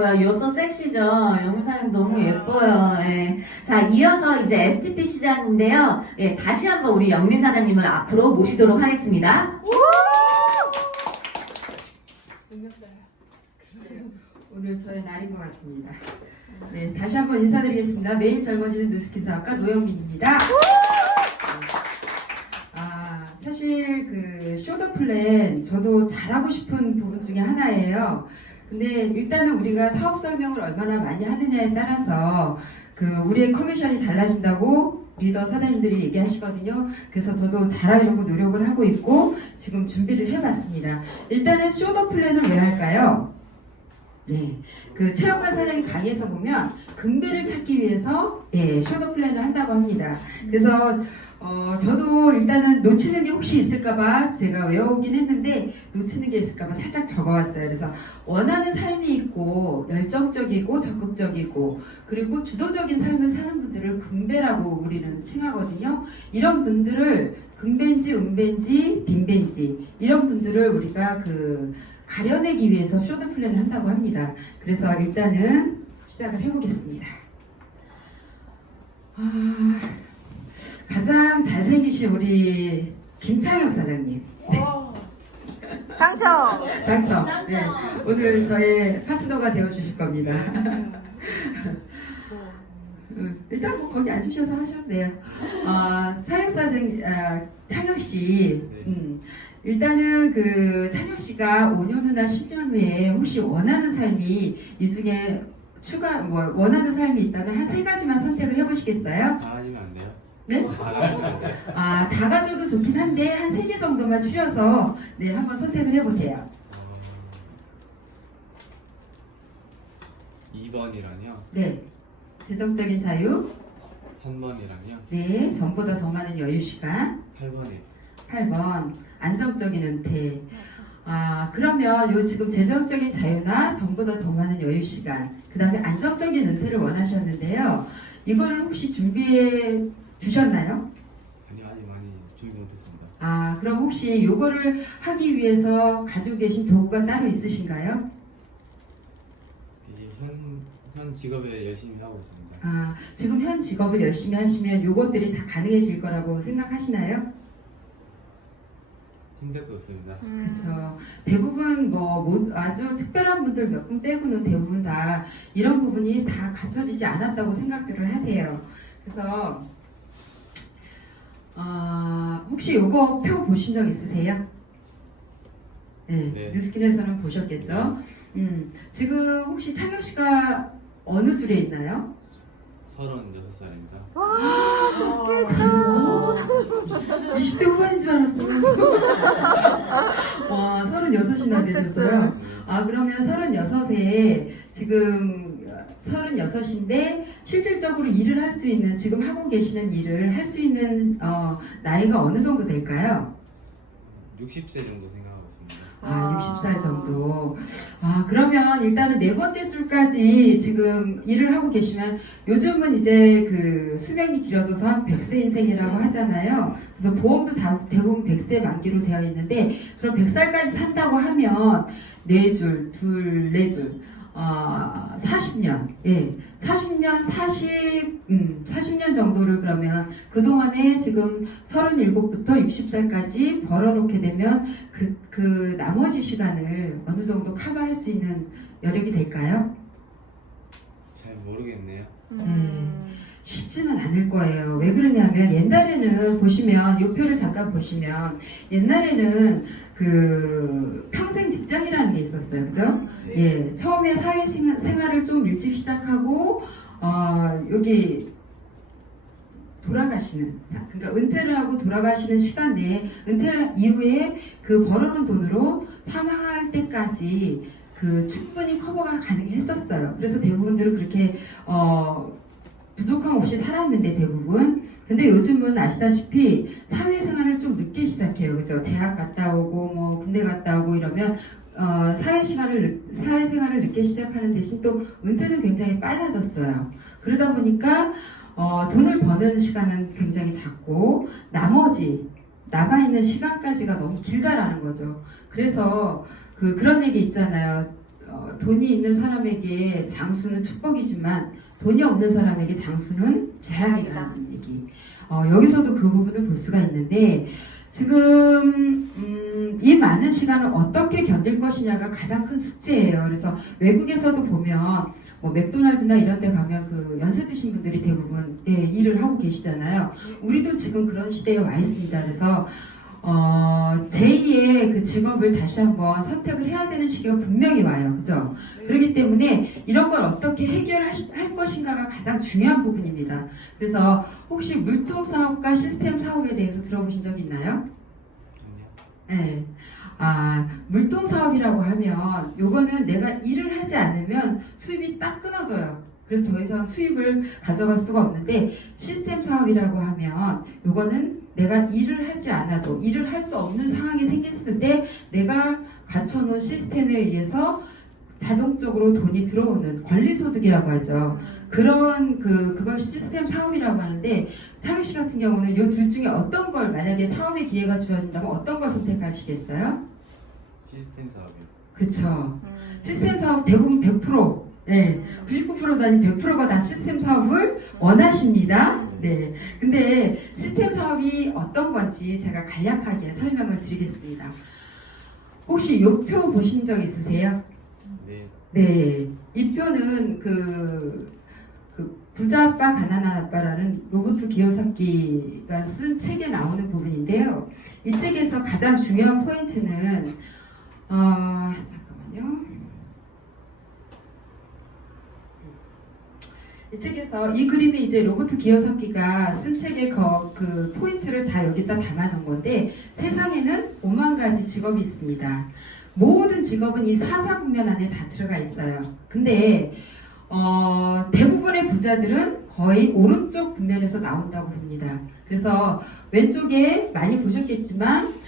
You're so 섹시죠? 영사님 너무 예뻐요. 예. 자, 이어서 이제 STP 시장인데요. 예, 다시 한번 우리 영민 사장님을 앞으로 모시도록 하겠습니다. 오늘 저의 날인 것 같습니다. 네, 다시 한번 인사드리겠습니다. 매일 젊어지는 뉴스킨 사업가 노영민입니다. 사실 그 쇼더 플랜 저도 잘하고 싶은 부분 중에 하나예요. 근데 일단은 우리가 사업 설명을 얼마나 많이 하느냐에 따라서 그 우리의 커미션이 달라진다고 리더 사장님들이 얘기하시거든요. 그래서 저도 잘하려고 노력을 하고 있고 지금 준비를 해봤습니다. 일단은 쇼더 플랜을 왜 할까요? 네, 그 최영관 사장님 강의에서 보면 금배를 찾기 위해서 쇼더 플랜을 한다고 합니다. 그래서 저도 일단은 놓치는 게 혹시 있을까봐 제가 외워오긴 했는데 놓치는 게 있을까봐 살짝 적어왔어요. 그래서 원하는 삶이 있고 열정적이고 적극적이고 그리고 주도적인 삶을 사는 분들을 금배라고 우리는 칭하거든요. 이런 분들을 금배인지 은배인지 빈배인지 이런 분들을 우리가 가려내기 위해서 쇼더 플랜을 한다고 합니다. 그래서 일단은 시작을 해보겠습니다. 가장 잘생기신 우리 김창혁 사장님. 당첨! 당첨. 네, 오늘 저의 파트너가 되어주실 겁니다. 일단 뭐 거기 앉으셔서 하셔도 돼요. 창혁 씨. 일단은 창혁 씨가 5년 후나 10년 후에 혹시 원하는 삶이 이 중에 원하는 삶이 있다면 한 3가지만 선택을 해보시겠어요? 다 아니면 안 돼요? 네? 다 가져도 좋긴 한데 한 3개 정도만 추려서 네, 한번 선택을 해보세요. 2번이랑요. 네. 재정적인 자유. 3번이랑요. 네. 전보다 더 많은 여유시간. 8번이요. 8번. 안정적인 은퇴. 그러면 요 지금 재정적인 자유나 전보다 더 많은 여유시간. 그 다음에 안정적인 은퇴를 원하셨는데요. 이거를 혹시 준비해 두셨나요? 아니, 아직 많이 준비 못했습니다. 그럼 혹시 요거를 하기 위해서 가지고 계신 도구가 따로 있으신가요? 이제 현 직업에 열심히 하고 있습니다. 지금 현 직업을 열심히 하시면 요것들이 다 가능해질 거라고 생각하시나요? 힘들 것 같습니다. 그렇죠. 대부분 아주 특별한 분들 몇 분 빼고는 대부분 다 이런 부분이 다 갖춰지지 않았다고 생각들을 하세요. 그래서 혹시 요거 표 보신 적 있으세요? 네. 뉴스킨에서는 보셨겠죠? 지금 혹시 창혁 씨가 어느 줄에 있나요? 36살입니다. 좋겠다. 20대 후반인 줄 알았어요. 와, 36이나 되셨어요? 그러면 36에 지금 36인데 실질적으로 일을 할 수 있는, 지금 하고 계시는 일을 할 수 있는 나이가 어느 정도 될까요? 60세 정도 생각하고 있습니다. 60살 정도. 그러면 일단은 4번째 줄까지 지금 일을 하고 계시면 요즘은 이제 수명이 길어져서 한 100세 인생이라고 하잖아요. 그래서 보험도 대부분 100세 만기로 되어 있는데, 그럼 100살까지 산다고 하면 4줄, 4줄. 40년, 40년 정도를 그러면 그동안에 지금 37부터 60살까지 벌어놓게 되면 그 나머지 시간을 어느 정도 커버할 수 있는 여력이 될까요? 잘 모르겠네요. 쉽지는 않을 거예요. 왜 그러냐면 옛날에는 보시면 이 표를 잠깐 보시면 옛날에는 평생 직장이라는 게 있었어요. 그죠? 예, 처음에 사회생활을 좀 일찍 시작하고 여기 돌아가시는, 그러니까 은퇴를 하고 돌아가시는 시간 내에 은퇴 이후에 벌어놓은 돈으로 사망할 때까지 충분히 커버가 가능했었어요. 그래서 대부분들은 그렇게 부족함 없이 살았는데 대부분. 근데 요즘은 아시다시피 사회생활을 좀 늦게 시작해요. 그죠? 대학 갔다 오고 군대 갔다 오고 이러면 사회생활을 늦게 시작하는 대신 또 은퇴는 굉장히 빨라졌어요. 그러다 보니까 돈을 버는 시간은 굉장히 작고 나머지 남아있는 시간까지가 너무 길다라는 거죠. 그래서 그런 얘기 있잖아요. 돈이 있는 사람에게 장수는 축복이지만 돈이 없는 사람에게 장수는 재앙이라는 얘기. 여기서도 그 부분을 볼 수가 있는데 지금 이 많은 시간을 어떻게 견딜 것이냐가 가장 큰 숙제예요. 그래서 외국에서도 보면 뭐 맥도날드나 이런 데 가면 그 연세 드신 분들이 대부분 일을 하고 계시잖아요. 우리도 지금 그런 시대에 와 있습니다. 그래서 제2의 그 직업을 다시 한번 선택을 해야 되는 시기가 분명히 와요. 그죠? 그렇기 때문에 이런 걸 어떻게 해결할 것인가가 가장 중요한 부분입니다. 그래서 혹시 물통 사업과 시스템 사업에 대해서 들어보신 적 있나요? 아니요. 네. 물통 사업이라고 하면 요거는 내가 일을 하지 않으면 수입이 딱 끊어져요. 그래서 더 이상 수입을 가져갈 수가 없는데 시스템 사업이라고 하면 요거는 내가 일을 하지 않아도 일을 할 수 없는 상황이 생겼을 때 내가 갖춰놓은 시스템에 의해서 자동적으로 돈이 들어오는 권리소득이라고 하죠. 그런 그걸 시스템 사업이라고 하는데 창희 씨 같은 경우는 요 둘 중에 어떤 걸 만약에 사업의 기회가 주어진다면 어떤 걸 선택하시겠어요? 시스템 사업이요. 그쵸. 시스템 사업 대부분 100%, 네, 99%도 아닌 100%가 다 시스템 사업을 원하십니다. 네. 근데 시스템 사업이 어떤 건지 제가 간략하게 설명을 드리겠습니다. 혹시 요 표 보신 적 있으세요? 네. 네. 이 표는 그 부자 아빠 가난한 아빠라는 로버트 기요사키가 쓴 책에 나오는 부분인데요. 이 책에서 가장 중요한 포인트는 잠깐만요. 이 책에서 이 그림이 이제 로버트 기요사키가 쓴 책의 그 포인트를 다 여기다 담아놓은 건데 세상에는 5만 가지 직업이 있습니다. 모든 직업은 이 사사분면 안에 다 들어가 있어요. 근데 대부분의 부자들은 거의 오른쪽 분면에서 나온다고 봅니다. 그래서 왼쪽에 많이 보셨겠지만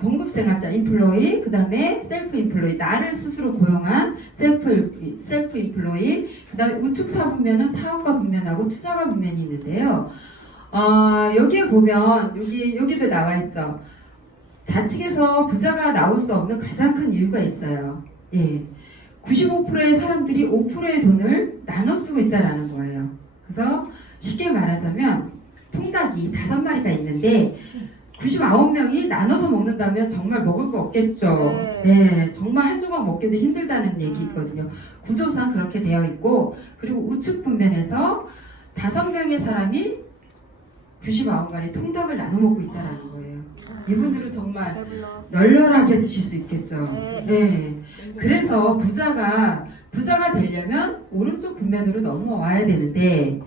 봉급생활자 인플로이, 그 다음에 셀프 인플로이, 나를 스스로 고용한 셀프 인플로이, 그 다음에 우측 사분면은 사업가 분면하고 투자가 분면이 있는데요. 여기에 보면 여기도 나와 있죠. 좌측에서 부자가 나올 수 없는 가장 큰 이유가 있어요. 예. 95%의 사람들이 5%의 돈을 나눠 쓰고 있다라는 거예요. 그래서 쉽게 말하자면 통닭이 5마리가 있는데 99명이 나눠서 먹는다면 정말 먹을 거 없겠죠. 네, 정말 한 조각 먹기도 힘들다는 얘기거든요. 구조상 그렇게 되어 있고, 그리고 우측 분면에서 5명의 사람이 99마리 통닭을 나눠 먹고 있다는 거예요. 이분들은 정말 널널하게 드실 수 있겠죠. 네. 그래서 부자가 되려면 오른쪽 분면으로 넘어와야 되는데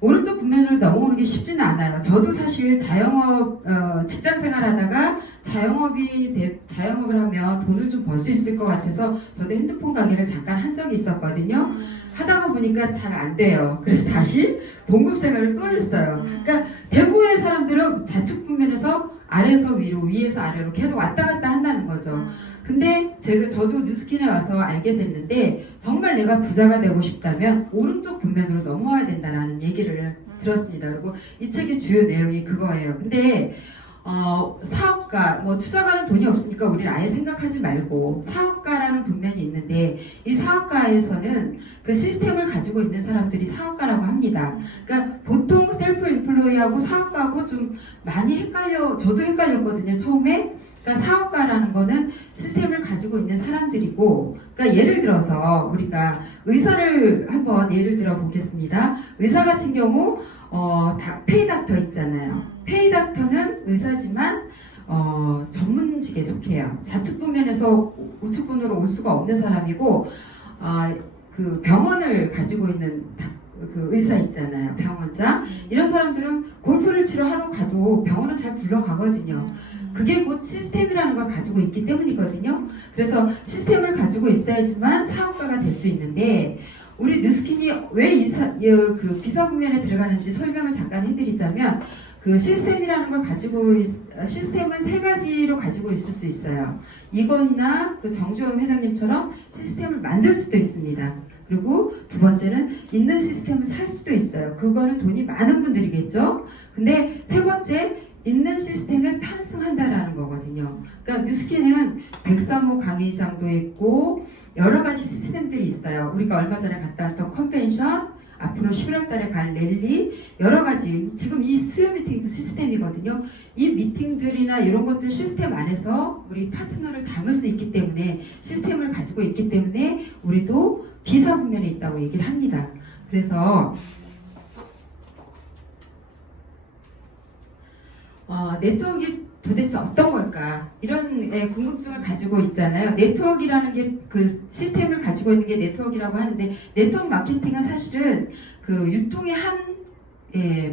오른쪽 분면으로 넘어오는 게 쉽지는 않아요. 저도 사실 자영업 직장 생활하다가 자영업을 하면 돈을 좀 벌 수 있을 것 같아서 저도 핸드폰 가게를 잠깐 한 적이 있었거든요. 하다가 보니까 잘 안 돼요. 그래서 다시 봉급 생활을 또 했어요. 그러니까 대부분의 사람들은 좌측 분면에서 아래에서 위로, 위에서 아래로 계속 왔다 갔다 한다는 거죠. 근데 저도 뉴스킨에 와서 알게 됐는데 정말 내가 부자가 되고 싶다면 오른쪽 분면으로 넘어와야 된다라는 얘기를 들었습니다. 그리고 이 책의 주요 내용이 그거예요. 근데 사업가, 투자가는 돈이 없으니까 우리는 아예 생각하지 말고 사업가라는 분면이 있는데 이 사업가에서는 그 시스템을 가지고 있는 사람들이 사업가라고 합니다. 그러니까 보통 셀프 인플로이하고 사업가하고 좀 많이 저도 헷갈렸거든요, 처음에. 그러니까 사업가라는 거는 시스템을 가지고 있는 사람들이고, 그러니까 예를 들어서 우리가 의사를 한번 예를 들어 보겠습니다. 의사 같은 경우 페이닥터 있잖아요. 페이닥터는 의사지만 전문직에 속해요. 좌측 분면에서 우측 분으로 올 수가 없는 사람이고, 그 병원을 가지고 있는 그 의사 있잖아요. 병원장. 이런 사람들은 골프를 치러 하러 가도 병원은 잘 굴러가거든요. 그게 곧 시스템이라는 걸 가지고 있기 때문이거든요. 그래서 시스템을 가지고 있어야지만 사업가가 될 수 있는데, 우리 뉴스킨이 왜 그 비사분면에 들어가는지 설명을 잠깐 해드리자면, 그 시스템이라는 걸 시스템은 3가지로 가지고 있을 수 있어요. 이건이나 그 정주영 회장님처럼 시스템을 만들 수도 있습니다. 그리고 두 번째는 있는 시스템을 살 수도 있어요. 그거는 돈이 많은 분들이겠죠. 근데 세 번째, 있는 시스템에 편승한다라는 거거든요. 그러니까 뉴스킨은 백삼호 강의장도 했고, 여러 가지 시스템들이 있어요. 우리가 얼마 전에 갔다 왔던 컨벤션, 앞으로 11월 달에 갈 랠리, 여러 가지, 지금 이 수요 미팅도 시스템이거든요. 이 미팅들이나 이런 것들 시스템 안에서 우리 파트너를 담을 수 있기 때문에, 시스템을 가지고 있기 때문에 우리도 비사 국면에 있다고 얘기를 합니다. 그래서 네트워크가 도대체 어떤 걸까? 이런 궁금증을 가지고 있잖아요. 네트워크라는 게 그 시스템을 가지고 있는 게 네트워크라고 하는데, 네트워크 마케팅은 사실은 그 유통의 한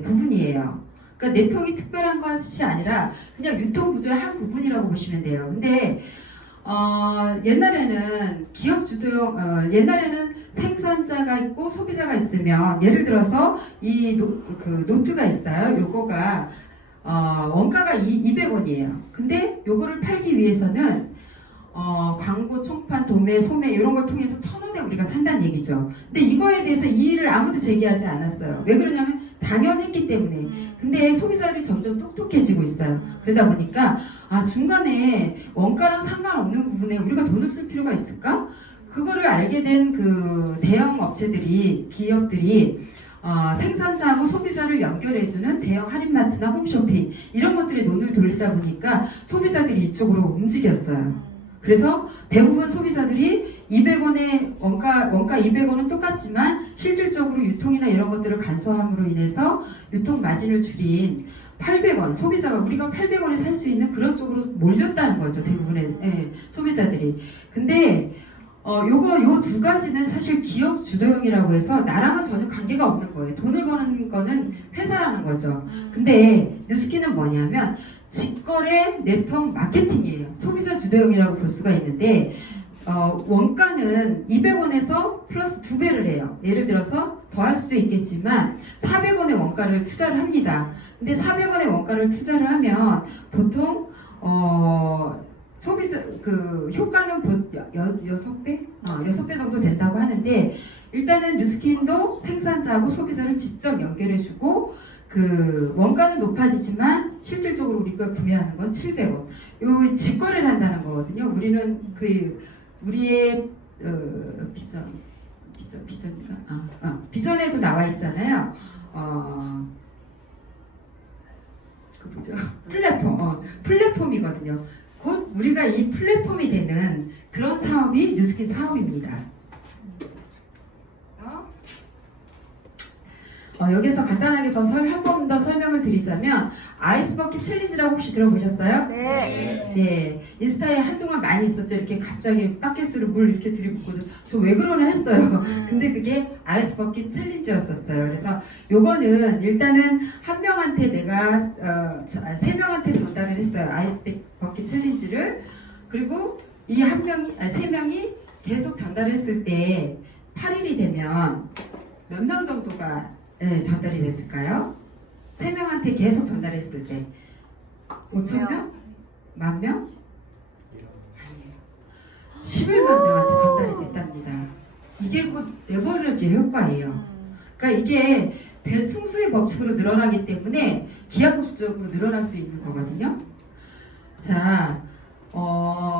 부분이에요. 그러니까 네트워크가 특별한 것이 아니라 그냥 유통 구조의 한 부분이라고 보시면 돼요. 근데 옛날에는 기업 주도형, 옛날에는 생산자가 있고 소비자가 있으면, 예를 들어서 이 노트가 있어요. 요거가 원가가 200원이에요. 근데 요거를 팔기 위해서는 광고, 총판, 도매, 소매 이런 걸 통해서 1,000원에 우리가 산다는 얘기죠. 근데 이거에 대해서 이의를 아무도 제기하지 않았어요. 왜 그러냐면 당연했기 때문에. 근데 소비자들이 점점 똑똑해지고 있어요. 그러다 보니까 중간에 원가랑 상관없는 부분에 우리가 돈을 쓸 필요가 있을까? 그거를 알게 된 그 대형 업체들이, 기업들이 생산자하고 소비자를 연결해주는 대형 할인마트나 홈쇼핑 이런 것들에 눈을 돌리다 보니까 소비자들이 이쪽으로 움직였어요. 그래서 대부분 소비자들이 200원의 원가 200원은 똑같지만 실질적으로 유통이나 이런 것들을 간소함으로 인해서 유통 마진을 줄인 800원, 소비자가 우리가 800원에 살 수 있는 그런 쪽으로 몰렸다는 거죠. 대부분의 소비자들이. 근데 요 두 가지는 사실 기업 주도형이라고 해서 나랑은 전혀 관계가 없는 거예요. 돈을 버는 거는 회사라는 거죠. 근데 뉴스키는 뭐냐면 직거래 네트워크 마케팅이에요. 소비자 주도형이라고 볼 수가 있는데 원가는 200원에서 플러스 2배를 해요. 예를 들어서 더 할 수도 있겠지만 400원의 원가를 투자를 합니다. 근데 400원의 원가를 투자를 하면 보통 소비자 그 효과는 6배? 6배 정도 된다고 하는데, 일단은 뉴스킨도 생산자하고 소비자를 직접 연결해주고 그 원가는 높아지지만 실질적으로 우리가 구매하는 건 700원. 요 직거래를 한다는 거거든요. 우리는 우리의 비전에도 나와 있잖아요. 플랫폼이거든요. 곧 우리가 이 플랫폼이 되는 그런 사업이 뉴스킨 사업입니다. 여기서 간단하게 한 번 더 설명을 드리자면, 아이스버킷 챌린지라고 혹시 들어보셨어요? 네. 네. 인스타에 한동안 많이 있었죠. 이렇게 갑자기 바켓으로 물 이렇게 들이붓고, 저 왜 그러나 했어요. 근데 그게 아이스버킷 챌린지였었어요. 그래서 요거는 일단은 한 명한테 내가 3명한테 전달을 했어요. 아이스버킷 챌린지를. 그리고 이 세 명이 계속 전달했을 때 8일이 되면 몇 명 정도가 전달이 됐을까요? 3명한테 계속 전달했을 때 5,000명? 10,000명? 아니에요. 11만 명한테 전달이 됐답니다. 이게 곧 레버리지 효과예요. 그러니까 이게 대승수의 법칙으로 늘어나기 때문에 기하급수적으로 늘어날 수 있는 거거든요. 자,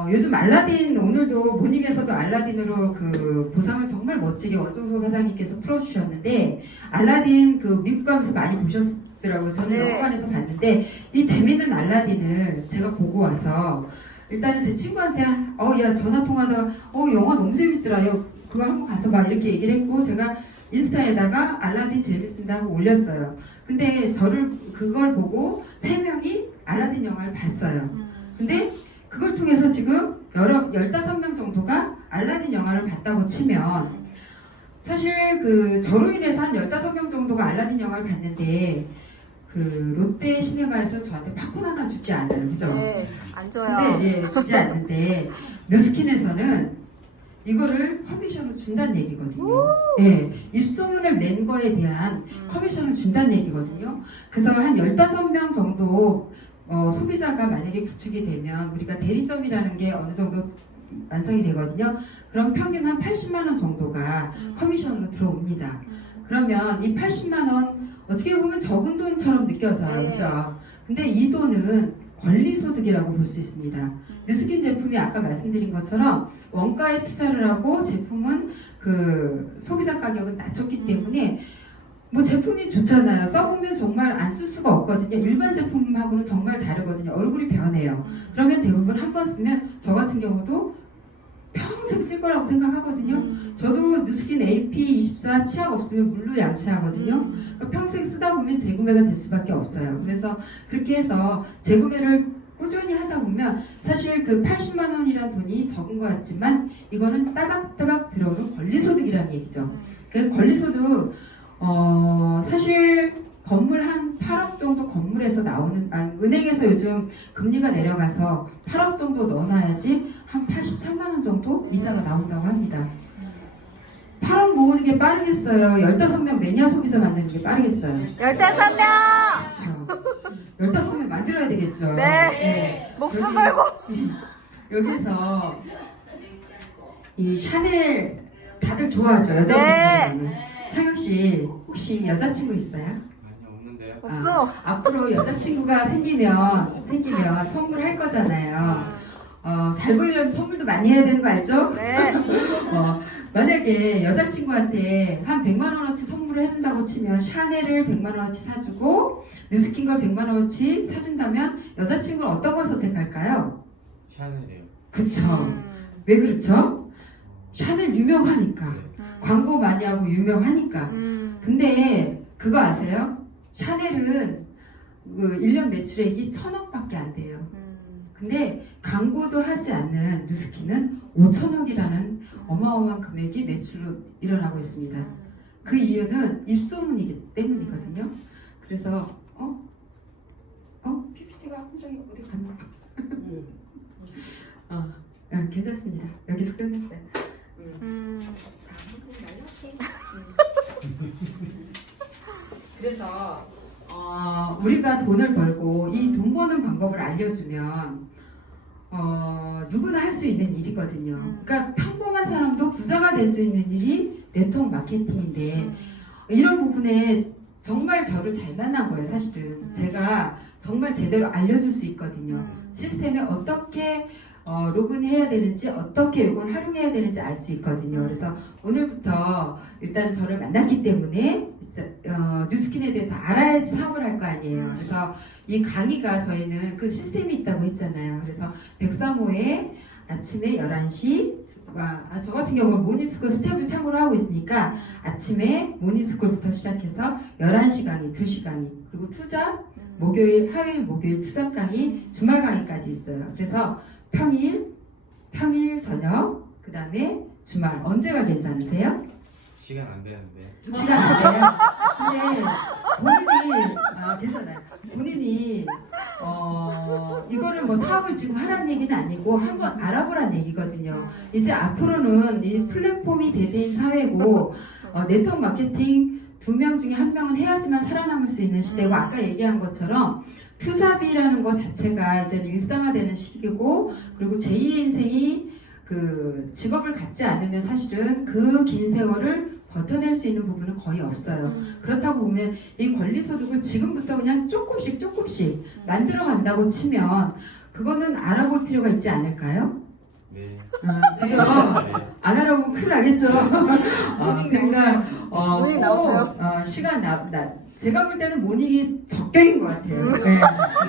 요즘 알라딘, 오늘도 모닝에서도 알라딘으로 그 보상을 정말 멋지게 원종석 사장님께서 풀어주셨는데, 알라딘 그 미국 가면서 많이 보셨더라고요. 저는 영화관에서 봤는데, 이 재밌는 알라딘을 제가 보고 와서 일단은 제 친구한테 야 전화통화하다가 영화 너무 재밌더라, 그거 한번 가서 봐, 이렇게 얘기를 했고, 제가 인스타에다가 알라딘 재밌습니다 하고 올렸어요. 근데 그걸 보고 3명이 알라딘 영화를 봤어요. 근데 그걸 통해서 지금 15명 정도가 알라딘 영화를 봤다고 치면, 사실 저로 인해서 한 15명 정도가 알라딘 영화를 봤는데, 롯데 시네마에서 저한테 팝콘 하나 주지 않아요. 그죠? 네, 안 줘요. 근데 주지 않는데, 뉴스킨에서는 이거를 커미션으로 준다는 얘기거든요. 네, 입소문을 낸 거에 대한 커미션을 준다는 얘기거든요. 그래서 한 15명 정도 소비자가 만약에 구축이 되면, 우리가 대리점이라는 게 어느 정도 완성이 되거든요. 그럼 평균 한 80만 원 정도가 커미션으로 들어옵니다. 그러면 이 80만 원 어떻게 보면 적은 돈처럼 느껴져요. 네. 그죠? 근데 이 돈은 권리소득이라고 볼 수 있습니다. 뉴스킨 제품이 아까 말씀드린 것처럼 원가에 투자를 하고 제품은 그 소비자 가격은 낮췄기 때문에 뭐 제품이 좋잖아요. 써보면 정말 안 쓸 수가 없거든요. 일반 제품하고는 정말 다르거든요. 얼굴이 변해요. 그러면 대부분 한 번 쓰면 저 같은 경우도 평생 쓸 거라고 생각하거든요. 저도 뉴스킨 AP24 치약 없으면 물로 양치하거든요. 그러니까 평생 쓰다 보면 재구매가 될 수밖에 없어요. 그래서 그렇게 해서 재구매를 꾸준히 하다 보면 사실 그 80만 원이라는 돈이 적은 것 같지만 이거는 따박따박 들어오는 권리소득이라는 얘기죠. 그 권리소득 사실 건물 한 8억 정도 건물에서 나오는, 은행에서 요즘 금리가 내려가서 8억 정도 넣어놔야지 한 83만 원 정도 이자가 나온다고 합니다. 8억 모으는 게 빠르겠어요? 15명 매니아 소비자 만드는 게 빠르겠어요? 15명! 그렇죠. 15명 만들어야 되겠죠. 네. 목숨 걸고. 여기서 이 샤넬 다들 좋아하죠, 여자분들은. 창혁 씨 혹시 여자친구 있어요? 아니요, 없는데요. 없어. 앞으로 여자친구가 생기면 선물할 거잖아요. 잘 보이려면 선물도 많이 해야 되는 거 알죠? 네. 만약에 여자친구한테 한 100만 원어치 선물을 해준다고 치면 샤넬을 100만 원어치 사주고 뉴스킨 걸 100만 원어치 사준다면 여자친구는 어떤 걸 선택할까요? 샤넬이에요. 그쵸. 왜 그렇죠? 샤넬 유명하니까. 광고 많이 하고 유명하니까. 근데 그거 아세요? 샤넬은 그 1년 매출액이 1,000억밖에 안 돼요. 근데 광고도 하지 않는 뉴스킨은 5천억이라는 어마어마한 금액이 매출로 일어나고 있습니다. 그 이유는 입소문이기 때문이거든요. 그래서 PPT가 혼자기 어디 갔나? 괜찮습니다. 여기서 끝냈어요. 그래서 우리가 돈을 벌고 이 돈 버는 방법을 알려주면 누구나 할 수 있는 일이거든요. 그러니까 평범한 사람도 부자가 될 수 있는 일이 네트워크 마케팅인데 이런 부분에 정말 저를 잘 만난 거예요. 사실은 제가 정말 제대로 알려줄 수 있거든요. 시스템에 어떻게 로그인해야 되는지, 어떻게 이걸 활용해야 되는지 알 수 있거든요. 그래서 오늘부터 일단 저를 만났기 때문에 뉴스킨에 대해서 알아야지 사업을 할 거 아니에요. 그래서 이 강의가 저희는 그 시스템이 있다고 했잖아요. 그래서 103호에 아침에 11시, 저 같은 경우는 모닝스쿨 스텝을 참고로 하고 있으니까 아침에 모닝스쿨부터 시작해서 11시 강의, 2시 강의, 그리고 투자, 화요일, 목요일 투자 강의, 주말 강의까지 있어요. 그래서 평일 저녁, 그 다음에 주말 언제가 괜찮으세요? 시간 안 되는데. 시간 안 돼요? 근데 본인이 괜찮아요. 본인이 이거를 뭐 사업을 지금 하라는 얘기는 아니고 한번 알아보라는 얘기거든요. 이제 앞으로는 이 플랫폼이 대세인 사회고 네트워크 마케팅 2명 중에 1명은 해야지만 살아남을 수 있는 시대고 아까 얘기한 것처럼 투잡이라는 것 자체가 이제는 일상화되는 시기고 그리고 제2의 인생이 그 직업을 갖지 않으면 사실은 그 긴 세월을 버텨낼 수 있는 부분은 거의 없어요. 그렇다고 보면 이 권리소득을 지금부터 그냥 조금씩 만들어 간다고 치면 그거는 알아볼 필요가 있지 않을까요? 네. 그죠? 안 알아보면 큰일 나겠죠? 그러니까 모닝 나오세요? 시간 제가 볼 때는 모닝이 적격인 것 같아요. 네.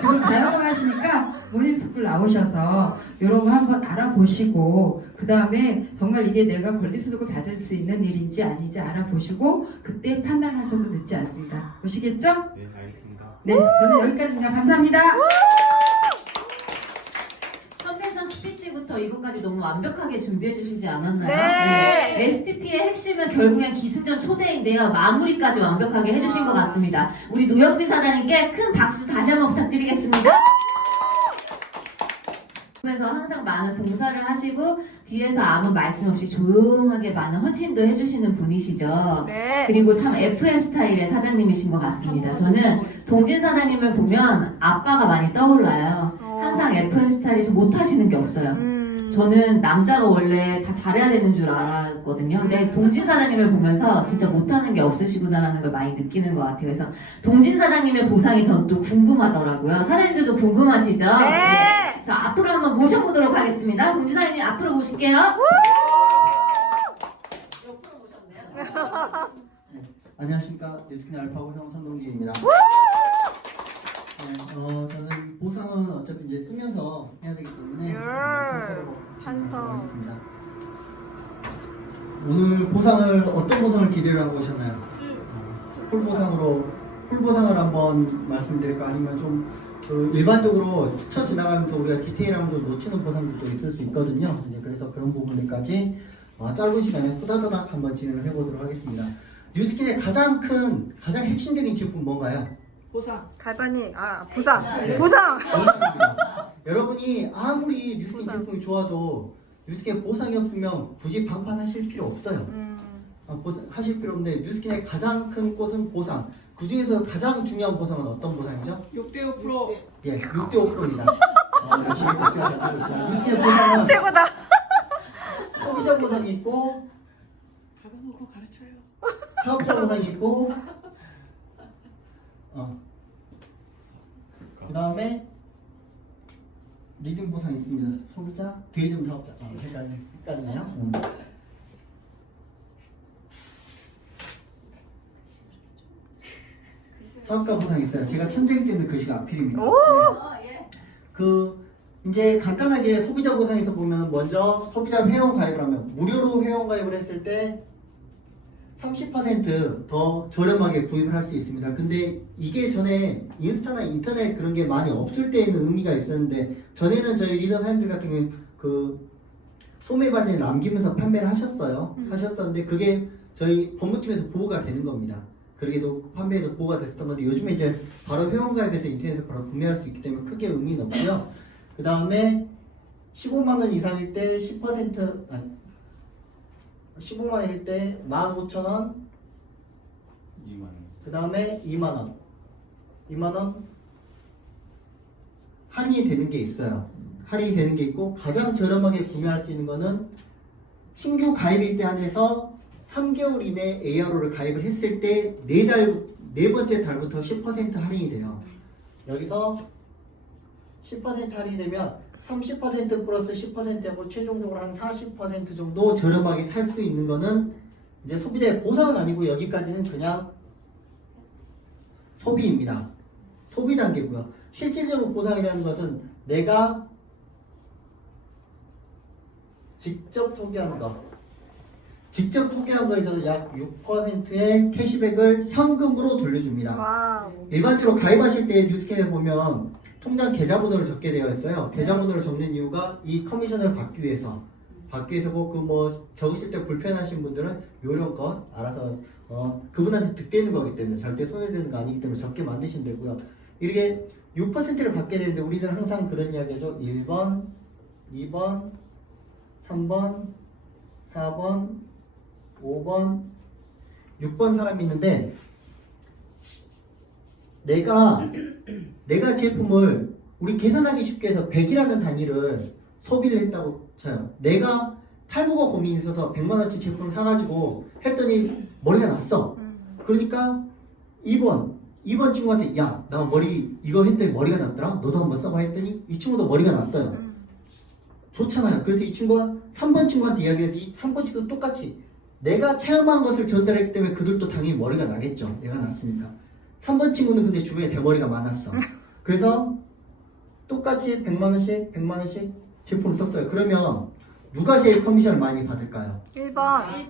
지금 자영업 하시니까 모닝스쿨 나오셔서 이런 거 한번 알아보시고 그 다음에 정말 이게 내가 권리소득을 받을 수 있는 일인지 아닌지 알아보시고 그때 판단하셔도 늦지 않습니다. 보시겠죠? 네, 알겠습니다. 네, 저는 여기까지입니다. 감사합니다. 컨벤션 스피치부터 이것까지 너무 완벽하게 준비해 주시지 않았나요? 네. STP의 핵심은 결국엔 기승전 초대인데요. 마무리까지 완벽하게 해주신 것 같습니다. 우리 노영민 사장님께 큰 박수 다시 한번 부탁드리겠습니다. 그래서 항상 많은 봉사를 하시고 뒤에서 아무 말씀 없이 조용하게 많은 헌신도 해주시는 분이시죠. 네. 그리고 참 FM 스타일의 사장님이신 것 같습니다. 저는 동진 사장님을 보면 아빠가 많이 떠올라요. 항상 FM 스타일에서 못하시는 게 없어요. 저는 남자가 원래 다 잘해야 되는 줄 알았거든요. 근데 동진 사장님을 보면서 진짜 못하는 게 없으시구나라는 걸 많이 느끼는 것 같아요. 그래서 동진 사장님의 보상이 전 또 궁금하더라고요. 사장님들도 궁금하시죠? 네. 그래서 앞으로 한번 모셔보도록 하겠습니다. 동지사님 앞으로 모실게요. 옆으로 모셨네요. 안녕하십니까. 뉴스킨 알파고성 선동기입니다. 저는 보상은 어차피 이제 쓰면서 해야 되기 때문에 찬성. 하겠습니다. 오늘 보상을 어떤 보상을 기대를 하고 오셨나요? 풀보상을 한번 말씀드릴까 아니면 좀 일반적으로 스쳐 지나가면서 우리가 디테일하면 좀 놓치는 보상들도 있을 수 있거든요. 이제 그래서 그런 부분들까지 짧은 시간에 후다다닥 한번 진행을 해보도록 하겠습니다. 뉴스킨의 가장 핵심적인 제품 뭔가요? 갈바니, 보상. 네. 보상. 보상입니다. 여러분이 아무리 뉴스킨 제품이 좋아도 뉴스킨의 보상이 없으면 굳이 방판하실 필요 없어요. 하실 필요 없는데 뉴스킨의 가장 큰 꽃은 보상. 그 중에서 가장 중요한 보상은 어떤 보상이죠? 6.5%. 예, 6.5%입니다. 열심히 걱정하지 않고 있습니다. 뉴스킨의 보상은 최고다. 소비자 보상이 있고 가봐놓고 가르쳐요. 사업자 보상이 있고 그 다음에 리딩 보상이 있습니다. 소비자, 대리점 사업자. 헷갈리네요. 사업가 보상이 있어요. 제가 천재이기 때문에 글씨가 앞필입니다. 네. 이제 간단하게 소비자 보상에서 보면 먼저 소비자 회원 가입을 하면 무료로 회원 가입을 했을 때 30% 저렴하게 구입을 할 수 있습니다. 근데 이게 전에 인스타나 인터넷 그런 게 많이 없을 때에는 의미가 있었는데 전에는 저희 리더 사장님들 같은 경우는 소매 바지에 남기면서 판매를 하셨었는데 그게 저희 법무팀에서 보호가 되는 겁니다. 그러게도 판매에도 보호가 됐었던 건데 요즘에 이제 바로 회원 가입해서 인터넷에서 바로 구매할 수 있기 때문에 크게 의미는 없고요. 그 다음에 15만원 이상일 때 15만원일 때 15,000원, 2만 그 다음에 2만원 할인이 되는 게 있어요. 할인이 되는 게 있고 가장 저렴하게 구매할 수 있는 거는 신규 가입일 때 한해서 3개월 이내 ARO를 가입을 했을 때 네 번째 달부터 10% 할인이 돼요. 여기서 10% 할인이 되면 30% 플러스 10%하고 최종적으로 한 40% 정도 저렴하게 살 수 있는 거는 이제 소비자의 보상은 아니고 여기까지는 그냥 소비입니다. 소비 단계고요. 실질적으로 보상이라는 것은 내가 직접 소개한 거. 직접 소개한 거에서 약 6%의 캐시백을 현금으로 돌려줍니다. 와우. 일반적으로 가입하실 때 뉴스캔에 보면 통장 계좌번호를 적게 되어 있어요. 계좌번호를 적는 이유가 이 커미션을 받기 위해서고 적으실 때 불편하신 분들은 요령껏 알아서 그분한테 득되는 거기 때문에 절대 손해되는 거 아니기 때문에 적게 만드시면 되고요. 이렇게 6%를 받게 되는데 우리는 항상 그런 이야기 하죠. 1번, 2번, 3번, 4번, 5번, 6번 사람이 있는데 내가 제품을 우리 계산하기 쉽게 해서 100이라는 단위를 소비를 했다고 쳐요. 내가 탈모가 고민이 있어서 100만원치 제품을 사가지고 했더니 머리가 났어. 그러니까 2번 친구한테 야, 나 머리 이거 했더니 머리가 났더라. 너도 한번 써봐 했더니 이 친구도 머리가 났어요. 좋잖아요. 그래서 이 친구가 3번 친구한테 이야기를 해서 이 3번 친구도 똑같이 내가 체험한 것을 전달했기 때문에 그들도 당연히 머리가 나겠죠. 내가 났으니까. 3번 친구는 근데 주변에 대머리가 많았어. 그래서 똑같이 100만원씩 제품을 썼어요. 그러면 누가 제일 커미션을 많이 받을까요? 1번.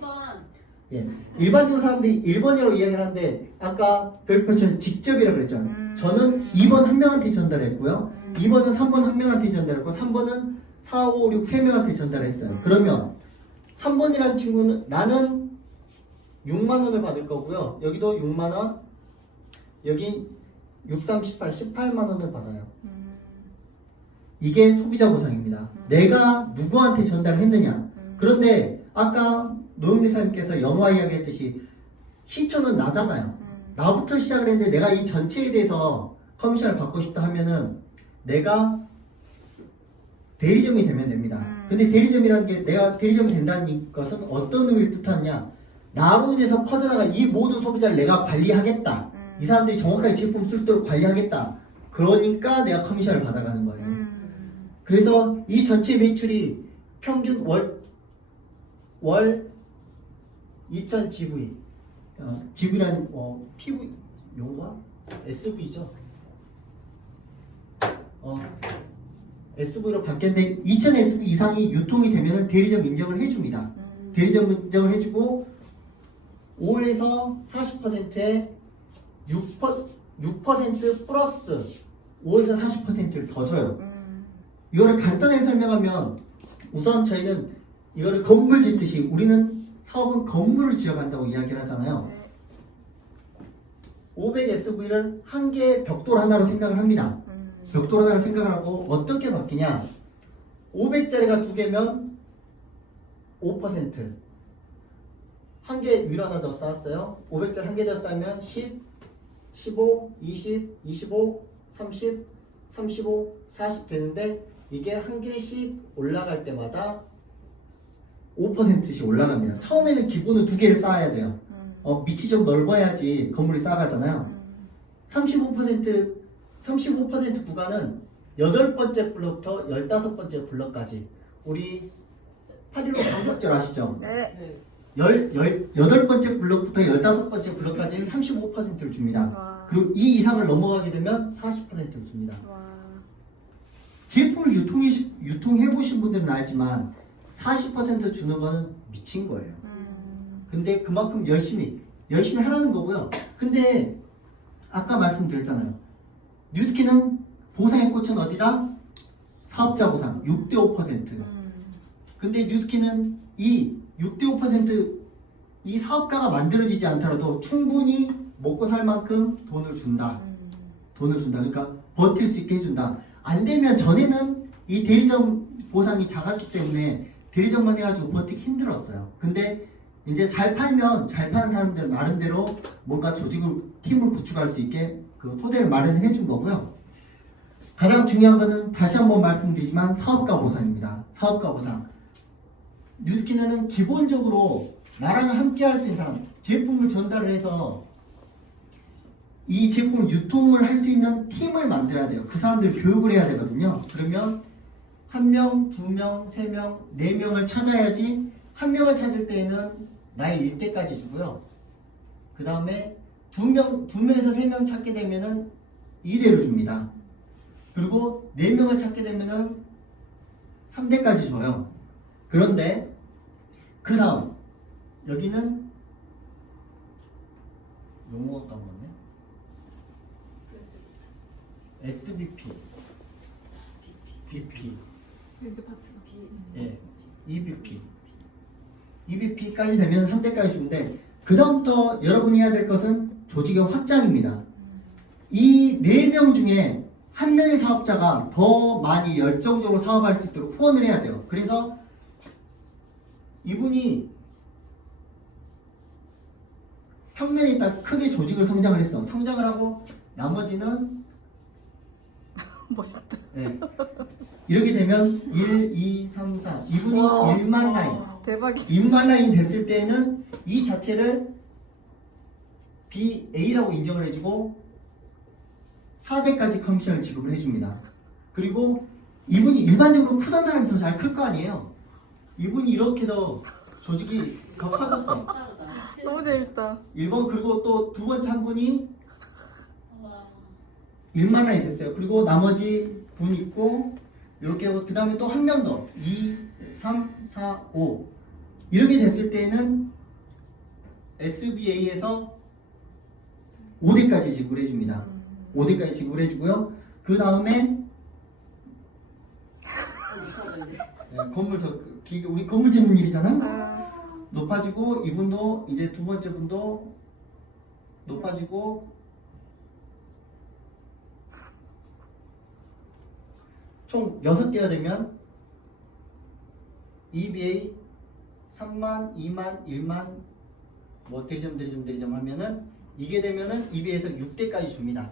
예. 일반적으로 사람들이 1번이라고 이야기를 하는데 아까 별표처럼 직접이라고 그랬잖아요. 저는 2번 한 명한테 전달했고요. 2번은 3번 한 명한테 전달했고 3번은 4, 5, 6 3명한테 전달했어요. 그러면 3번이라는 친구는 나는 6만원을 받을 거고요. 여기도 6만원, 여기 6, 3, 18, 18만원을 받아요. 이게 소비자 보상입니다. 내가 누구한테 전달했느냐. 그런데 아까 노영리사님께서 영화 이야기 했듯이 시초는 나잖아요. 나부터 시작을 했는데 내가 이 전체에 대해서 커미션을 받고 싶다 하면은 내가 대리점이 되면 됩니다. 근데 대리점이라는 게 내가 대리점이 된다는 것은 어떤 의미를 뜻하느냐. 나로 인해서 퍼져나간 이 모든 소비자를 내가 관리하겠다. 이 사람들이 정확하게 제품 쓸 수 있도록 관리하겠다. 그러니까 내가 커미션을 받아가는 거예요. 그래서 이 전체 매출이 평균 월 2000 GV, GV란 PV 용어가 SV죠. SV로 바뀌었는데 2000 SV 이상이 유통이 되면 대리점 인정을 해줍니다. 대리점 인정을 해주고 5에서 40%에 6% 플러스 5에서 40%를 더 줘요. 이거를 간단하게 설명하면 우선 저희는 이거를 건물 짓듯이 우리는 사업은 건물을 지어간다고 이야기를 하잖아요. 500SV를 한 개의 벽돌 하나로 생각을 합니다. 벽돌 하나를 생각을 하고 어떻게 바뀌냐? 500짜리가 2개면 5%. 한 개 위로 하나 더 쌓았어요. 500짜리 한 개 더 쌓으면 10, 15, 20, 25, 30, 35, 40 되는데 이게 한 개씩 올라갈 때마다 5%씩 올라갑니다. 처음에는 기본은 2개를 쌓아야 돼요. 밑이 좀 넓어야지 건물이 쌓아가잖아요. 35% 구간은 8번째 블럭부터 15번째 블럭까지 우리 8.15 광복절 아시죠? 네. 8번째 블럭부터 15번째 블럭까지는 35%를 줍니다. 와. 그리고 이 이상을 넘어가게 되면 40%를 줍니다. 와. 제품을 유통해보신 분들은 알지만 40% 주는 거는 미친 거예요. 근데 그만큼 열심히 하라는 거고요. 근데 아까 말씀드렸잖아요. 뉴스키는 보상의 꽃은 어디다? 사업자 보상 6대5%. 근데 뉴스키는 이 6대5% 이 사업가가 만들어지지 않더라도 충분히 먹고 살 만큼 돈을 준다. 그러니까 버틸 수 있게 해준다. 안 되면 전에는 이 대리점 보상이 작았기 때문에 대리점만 해가지고 버티기 힘들었어요. 근데 이제 잘 팔면 잘 파는 사람들 나름대로 뭔가 팀을 구축할 수 있게 그 토대를 마련을 해준 거고요. 가장 중요한 거는 다시 한번 말씀드리지만 사업가 보상입니다. 사업가 보상. 뉴스키너는 기본적으로 나랑 함께 할 수 있는 사람, 제품을 전달을 해서 이 제품을 유통을 할 수 있는 팀을 만들어야 돼요. 그 사람들 교육을 해야 되거든요. 그러면 1명, 2명, 3명, 4명을 찾아야지. 1명을 찾을 때에는 나의 1대까지 주고요. 그 다음에 2명에서 3명 찾게 되면은 2대를 줍니다. 그리고 4명을 찾게 되면은 3대까지 줘요. 그런데 그 다음 여기는 용어가 까먹었네. SBP, BP, 예, EBP까지 되면 3대까지 주는데 그 다음부터 여러분이 해야 될 것은 조직의 확장입니다. 이 4명 중에 한 명의 사업자가 더 많이 열정적으로 사업할 수 있도록 후원을 해야 돼요. 그래서 이분이 평면에 딱 크게 조직을 성장을 했어. 성장을 하고 나머지는 멋있다. 네. 이렇게 되면 1, 2, 3, 4 이분이 1만 라인 대박이다. 1만 라인 됐을 때는 이 자체를 BA라고 인정을 해주고 4대까지 커미션을 지급을 해줍니다. 그리고 이분이 일반적으로 크던 사람이 더 잘 클 거 아니에요. 이분이 이렇게 더 조직이 더 커졌어. 너무 재밌다. 1번 그리고 또 두 번째 한 분이 1만 라인 됐어요. 그리고 나머지 분 있고 이렇게 그 다음에 또 한 명 더 2, 3, 4, 5 이렇게 됐을 때는 SBA에서 5대까지 지급을 해줍니다. 5대까지 지급을 해주고요. 그 다음에 건물 더 우리 건물 짓는 일이잖아. 높아지고 이분도 이제 두 번째 분도 높아지고 총 6대가 되면 EBA 3만, 2만, 1만 뭐 대리점 하면은 이게 되면은 EBA에서 6대까지 줍니다.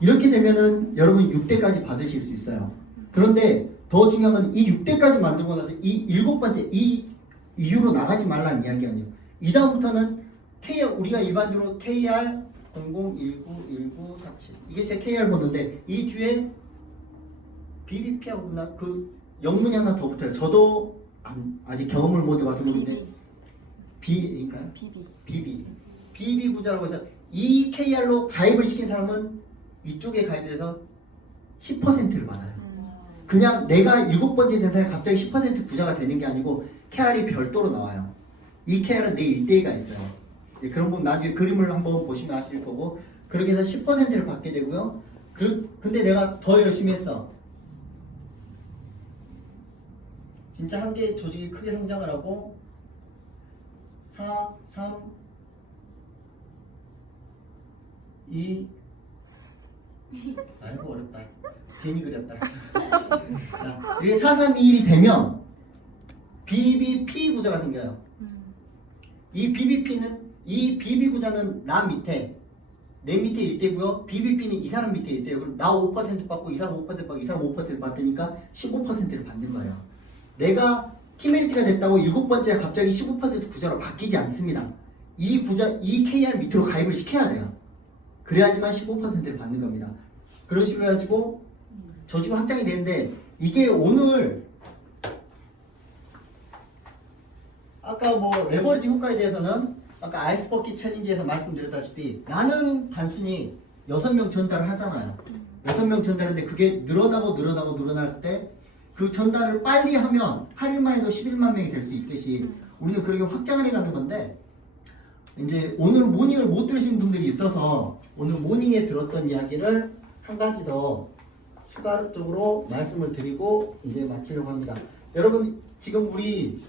이렇게 되면은 여러분 6대까지 받으실 수 있어요. 그런데 더 중요한 건 이 6대까지 만들고 나서 이 7번째 이 이유로 나가지 말라는 이야기 아니에요. 이 다음부터는 KR 우리가 일반적으로 KR 00191947 이게 제 KR 번호인데 이 뒤에 BBP하고 그 영문이 하나 더 붙어요. 저도 아직 경험을 못 해봐서 모르는데 B인가요? BB 부자라고 해서 이 KR로 가입을 시킨 사람은 이쪽에 가입돼서 10%를 받아요. 그냥 내가 7번째 된 사람이 갑자기 10% 부자가 되는 게 아니고 KR이 별도로 나와요. 이 KR은 내 일대기가 있어요. 네, 그런 분 나중에 그림을 한번 보시면 아실 거고 그렇게 해서 10%를 받게 되고요. 근데 내가 더 열심히 했어. 진짜 한 개의 조직이 크게 성장을 하고 4, 3, 2 아이고 어렵다. 괜히 그렸다. 자, 이게 4, 3, 2, 1이 되면 BBP 구자가 생겨요. 이 BB 구자는 나 밑에 내 밑에 일대고요. BBP는 이 사람 밑에 일대요. 그럼 나 5% 받고 이 사람 5% 받고 이 사람 5% 받으니까 15%를 받는 거예요. 내가 티메리트가 됐다고 7번째가 갑자기 15% 구자로 바뀌지 않습니다. 이 KR 밑으로 가입을 시켜야 돼요. 그래야지만 15%를 받는 겁니다. 그런 식으로 해가지고 저지구 확장이 되는데 이게 오늘 아까 뭐 레버리지 효과에 대해서는 아까 아이스버킷 챌린지에서 말씀드렸다시피 나는 단순히 6명 전달을 하잖아요. 6명 전달하는데 그게 늘어날 때 그 전달을 빨리 하면 8일 만에도 11만 명이 될 수 있듯이 우리는 그렇게 확장을 해가는 건데 이제 오늘 모닝을 못 들으신 분들이 있어서 오늘 모닝에 들었던 이야기를 한 가지 더 추가적으로 말씀을 드리고 이제 마치려고 합니다. 여러분 지금 우리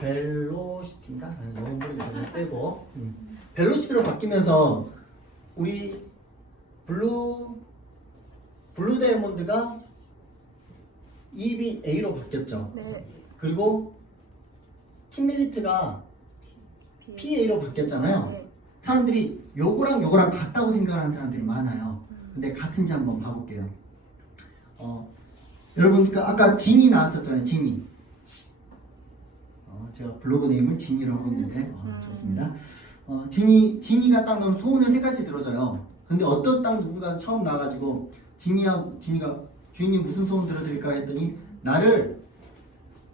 벨로시티인가? 영어 모르겠어요. 빼고 벨로시티로 바뀌면서 우리 블루 다이아몬드가 EBA로 바뀌었죠. 네. 그리고 팀밀리트가 PA로 바뀌었잖아요. 네. 사람들이 요거랑 같다고 생각하는 사람들이 많아요. 근데 같은지 한번 봐볼게요. 여러분, 그러니까 아까 진이 나왔었잖아요. 진이. 제가 블로그 네임을 진이로 하고 있는데 좋습니다. 진이가 딱 나오면 소원을 3가지 들어줘요. 근데 어떤 딱 누군가 처음 나와가지고 진이가 주인님 무슨 소원 들어드릴까 했더니 나를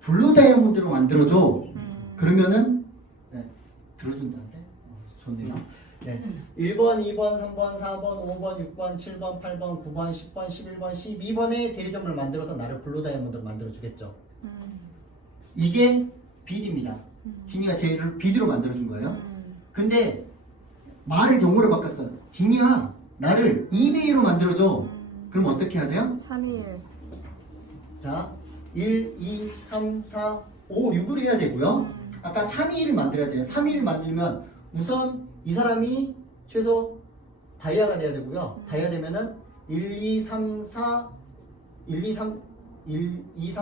블루 다이아몬드로 만들어줘. 그러면은 네, 들어준다는데 좋네요. 네. 1번, 2번, 3번, 4번, 5번, 6번, 7번, 8번, 9번, 10번, 11번, 12번의 대리점을 만들어서 나를 블루 다이아몬드로 만들어주겠죠. 이게 비드입니다. 진이가 쟤를 비드로 만들어준 거예요. 근데 말을 영어로 바꿨어요. 진이야 나를 eBay로 만들어줘. 그럼 어떻게 해야 돼요? 3일. 자 1, 2, 3, 4, 5, 6을 해야 되고요. 아까 3, 2를 만들어야 돼요. 3, 2를 만들면 우선 이 사람이 최소 다이아가 돼야 되고요. 다이아 되면은 1, 2, 3, 4 1, 2, 3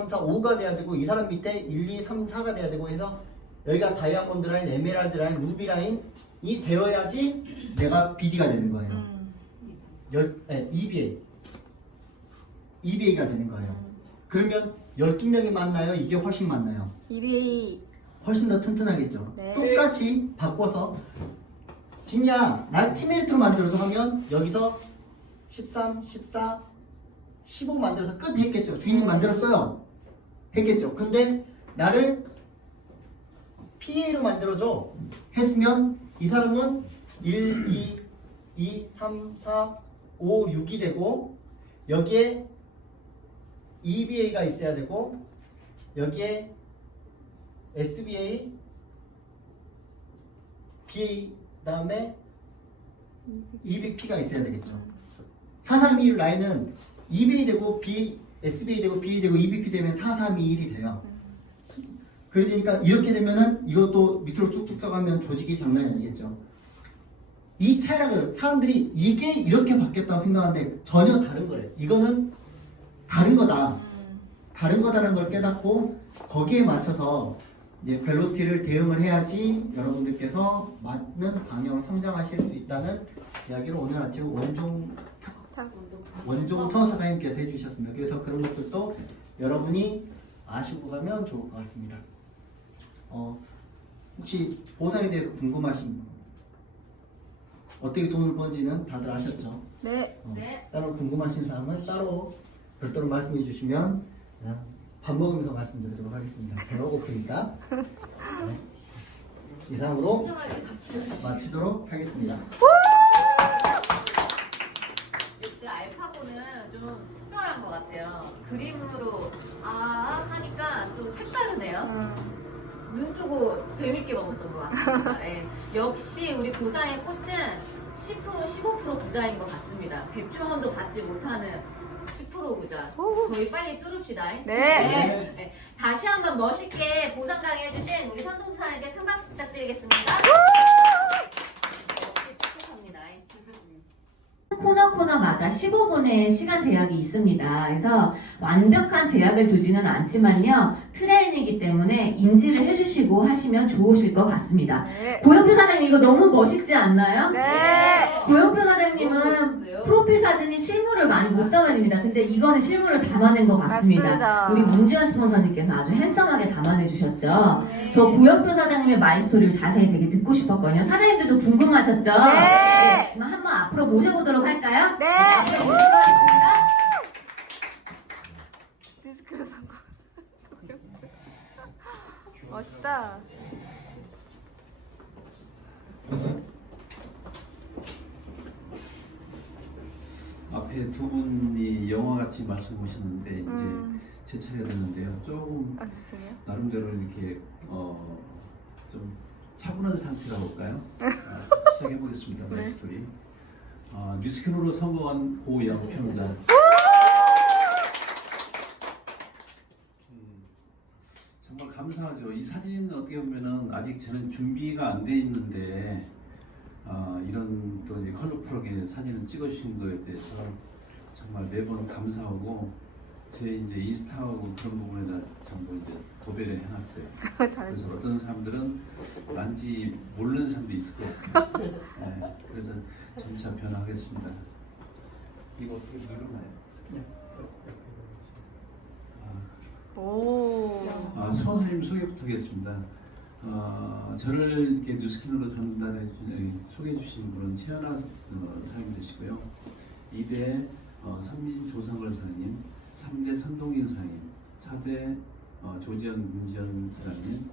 4, 5가 돼야 되고 이 사람 밑에 1, 2, 3, 4가 돼야 되고 해서 여기가 다이아몬드 라인, 에메랄드 라인, 루비 라인이 되어야지 내가 BD가 되는 거예요. EBA가 되는 거예요. 그러면 12명이 만나요? 이게 훨씬 많나요? EBA. 훨씬 더 튼튼하겠죠. 네. 똑같이 바꿔서 진야 날 팀메리트로 만들어서 하면 여기서 13, 14, 15 만들어서 끝 했겠죠. 주인님 만들었어요. 했겠죠. 근데 나를 PA로 만들어줘 했으면 이 사람은 1, 2, 3, 4, 5, 6이 되고 여기에 EBA가 있어야 되고 여기에 SBA, BA 다음에 EBP가 있어야 되겠죠. 431 라인은 EBA 되고 SBA 되고 BA 되고 EBP 되면 4321이 돼요. 그러니까 이렇게 되면은 이것도 밑으로 쭉쭉 써가면 조직이 장난이 아니겠죠. 이 차이라고 사람들이 이게 이렇게 바뀌었다고 생각하는데 전혀 다른 거래요. 이거는 다른 거다. 다른 거다라는 걸 깨닫고 거기에 맞춰서 이제 벨로시티를 대응을 해야지 여러분들께서 맞는 방향으로 성장하실 수 있다는 이야기를 오늘 아침 원종서 사장님께서 해주셨습니다. 그래서 그런 것들도 여러분이 아시고 가면 좋을 것 같습니다. 혹시 보상에 대해서 궁금하신 분? 어떻게 돈을 버는지는 다들 아셨죠? 네. 네. 따로 궁금하신 사항은 따로 별도로 말씀해 주시면 그냥 밥 먹으면서 말씀드리도록 하겠습니다. 배가 고프니까. 네. 이상으로 친절하게 같이. 마치도록 하겠습니다. 역시 알파고는 좀 특별한 것 같아요. 그림으로 하니까 또 색다르네요. 눈 뜨고 재밌게 먹었던 것 같습니다. 예. 역시 우리 보상의 꽃은 10% 15% 부자인 것 같습니다. 100조 원도 받지 못하는 10% 부자. 저희 빨리 뚫읍시다. 네. 네. 다시 한번 멋있게 보상당해주신 우리 선동사에게 큰 박수 부탁드리겠습니다. 역시 똑똑합니다. 코너마다 15분의 시간 제약이 있습니다. 그래서 완벽한 제약을 두지는 않지만요. 트레이닝이기 때문에 인지를 해주시고 하시면 좋으실 것 같습니다. 네. 고영표 사장님 이거 너무 멋있지 않나요? 네. 고영표 사장님은 프로필 사진이 실물을 많이 못 담아냅니다. 근데 이거는 실물을 담아낸 것 같습니다. 맞습니다. 우리 문지연 스폰서님께서 아주 핸섬하게 담아내 주셨죠. 저 고영표 사장님의 마이스토리를 자세히 되게 듣고 싶었거든요. 사장님들도 궁금하셨죠? 네. 그럼 한번 앞으로 모셔보도록 할까요? 네. 앞으로 모시도록 하겠습니다. 디스크로 산 거. 멋있다. 앞에 두 분이 영화같이 말씀하셨는데 이제 제 차례가 됐는데요. 조금 아, 죄송해요. 나름대로 이렇게 좀 차분한 상태라고 할까요? 시작해 보겠습니다. 네. 네. 스토리. 뮤지컬로 성공한 고영표입니다. 정말 감사하죠. 이 사진은 어떻게 보면은 아직 저는 준비가 안 돼 있는데 이런 또 이제 컬러풀하게 사진을 찍어주신 거에 대해서 정말 매번 감사하고 제 이제 인스타하고 그런 부분에다 전부 이제 도배를 해놨어요. 그래서 어떤 사람들은 난지 모르는 사람도 있을 것 같아요. 네, 그래서 점차 변화하겠습니다. 이거 어떻게 누르나요? 오. 선생님 소개부터 하겠습니다. 저를 이렇게 뉴스캐너로 소개해 주신 분은 최연아 사장님 되시고요. 2대 선민 조상걸 사장님, 3대 선동인 사장님, 4대 조지현 문지연 사장님,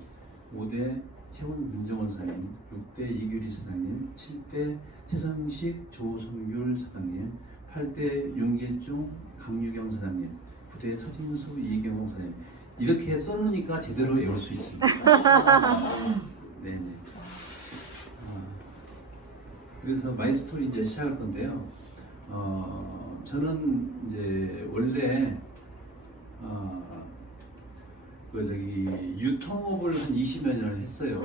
5대 최훈 문정원 사장님, 6대 이규리 사장님, 7대 최성식 조성률 사장님, 8대 윤길중 강유경 사장님, 9대 서진수 이경호 사장님. 이렇게 써놓으니까 제대로 외울 수 있습니다. 네네. 그래서 마이스토리 이제 시작할 건데요. 저는 이제 원래 유통업을 한 20여 년을 했어요.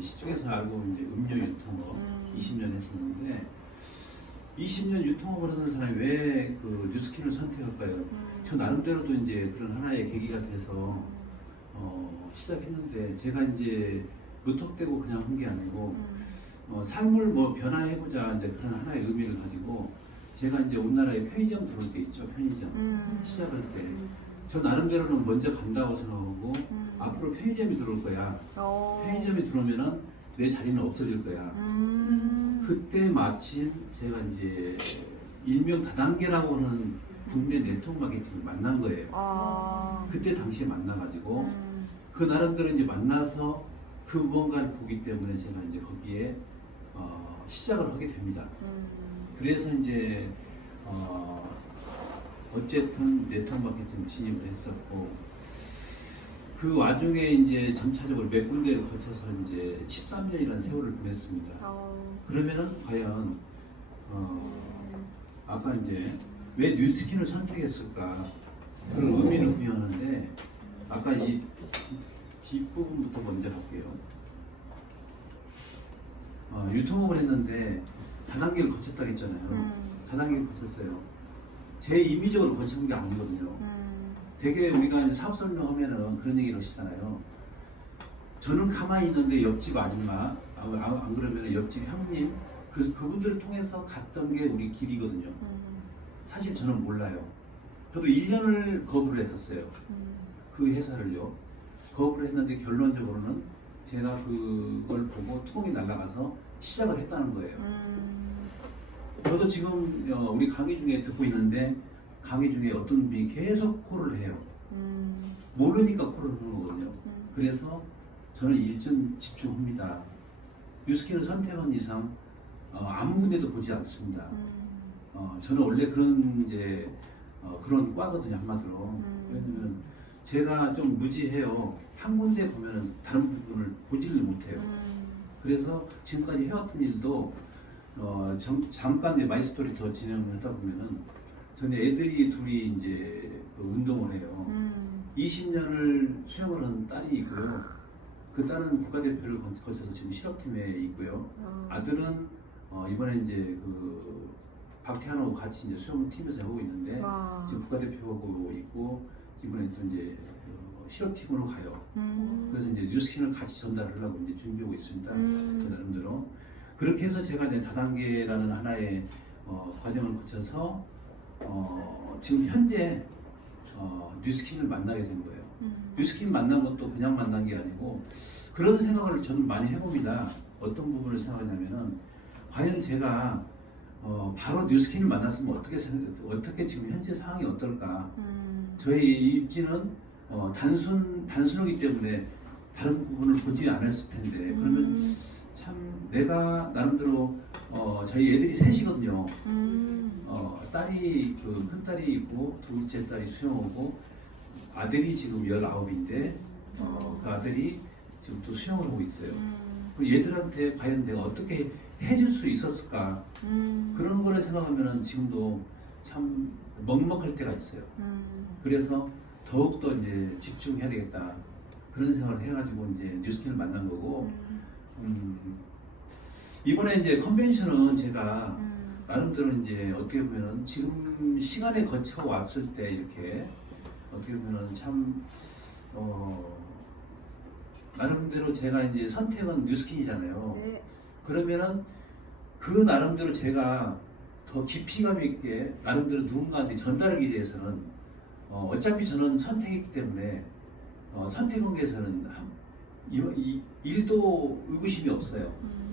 시중에서 알고 이제 음료 유통업 20년 했었는데 20년 유통업을 하는 사람이 왜 그 뉴스킨을 선택할까요? 저 나름대로도 이제 그런 하나의 계기가 돼서 시작했는데 제가 이제 무턱대고 그냥 한 게 아니고 삶을 뭐 변화해보자 이제 그런 하나의 의미를 가지고 제가 이제 우리나라에 편의점 들어올 때 있죠. 편의점 시작할 때 저 나름대로는 먼저 간다고 생각하고 앞으로 편의점이 들어올 거야. 편의점이 들어오면은 내 자리는 없어질 거야. 그때 마침 제가 이제 일명 다단계라고 하는 국내 네트워크 마케팅을 만난 거예요. 그때 당시에 만나가지고 그 나름대로 이제 만나서 그 무언가를 보기 때문에 제가 이제 거기에 시작을 하게 됩니다. 그래서 이제 어쨌든 네트워크 마케팅 진입을 했었고 그 와중에 이제 점차적으로 몇 군데를 거쳐서 이제 13년이라는 세월을 보냈습니다. 그러면은 과연 아까 이제 왜 뉴스킨을 선택했을까 그런 의미를 부여하는데 아까 이 뒷부분부터 먼저 할게요. 유통업을 했는데 다단계를 거쳤다고 했잖아요. 다단계를 거쳤어요. 제 임의적으로 거친 게 아니거든요. 되게 우리가 이제 사업 설명하면은 그런 얘기를 하시잖아요. 저는 가만히 있는데 옆집 아줌마, 안 그러면 옆집 형님, 그분들을 통해서 갔던 게 우리 길이거든요. 사실 저는 몰라요. 저도 1년을 거부를 했었어요. 그 회사를요. 거부를 했는데 결론적으로는 제가 그걸 보고 뚜껑이 날아가서 시작을 했다는 거예요. 저도 지금 우리 강의 중에 듣고 있는데 강의 중에 어떤 분이 계속 콜을 해요. 모르니까 콜을 하는 거거든요. 그래서 저는 일 좀 집중합니다. 뉴스킨을 선택한 이상 아무 군데도 보지 않습니다. 저는 원래 그런 이제 그런 과거든요, 한마디로. 왜냐면 제가 좀 무지해요. 한 군데 보면 다른 부분을 보지를 못해요. 그래서 지금까지 해왔던 일도 잠깐 이제 마이스토리 더 진행을 하다 보면은 저는 애들이 둘이 이제 그 운동을 해요. 20년을 수영을 한 딸이 있고요. 그 딸은 국가대표를 거쳐서 지금 실업팀에 있고요. 아들은 이번에 이제 그 박태환하고 같이 이제 수영팀에서 하고 있는데 지금 국가대표하고 있고 이번에 또 이제 실업팀으로 가요. 그래서 이제 뉴스킨을 같이 전달하려고 이제 준비하고 있습니다. 저 나름대로. 그렇게 해서 제가 이제 다단계라는 하나의 과정을 거쳐서 지금 현재 뉴스킨을 만나게 된 거예요. 뉴스킨 만난 것도 그냥 만난 게 아니고 그런 생각을 저는 많이 해봅니다. 어떤 부분을 생각하냐면은 과연 제가 바로 뉴스킨을 만났으면 어떻게 지금 현재 상황이 어떨까? 저의 입지는 단순하기 때문에 다른 부분을 보지 않았을 텐데 그러면 참 내가 나름대로 저희 애들이 셋이거든요. 딸이 큰 딸이 있고 둘째 딸이 수영하고 아들이 지금 19인데 그 아들이 지금 또 수영을 하고 있어요. 그리고 얘들한테 과연 내가 어떻게 해줄 수 있었을까 그런 거를 생각하면 지금도 참 먹먹할 때가 있어요. 그래서 더욱더 이제 집중해야 되겠다 그런 생각을 해가지고 이제 뉴스킨을 만난 거고 이번에 이제 컨벤션은 제가 나름대로 이제 어떻게 보면은 지금 시간에 거쳐 왔을 때 이렇게 어떻게 보면은 참 나름대로 제가 이제 선택은 뉴스킨이잖아요. 네. 그러면은 그 나름대로 제가 더 깊이감 있게 나름대로 누군가한테 전달하기 위해서는 어차피 저는 선택이기 때문에 선택에 대해서는 일도 의구심이 없어요.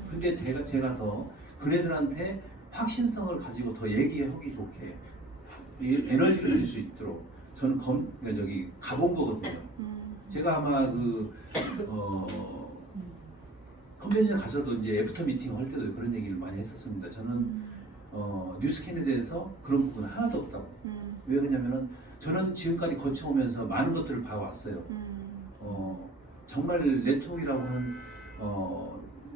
근데 제가 더 그네들한테 확신성을 가지고 더 얘기하기 좋게 에너지를 줄 수 있도록 저는 가본 거거든요. 제가 아마 컨벤션 가서도 이제 애프터 미팅 할 때도 그런 얘기를 많이 했었습니다. 저는 뉴스캔에 대해서 그런 부분은 하나도 없다고. 왜 그러냐면은 저는 지금까지 거쳐오면서 많은 것들을 봐왔어요. 정말 네트워크라고 하는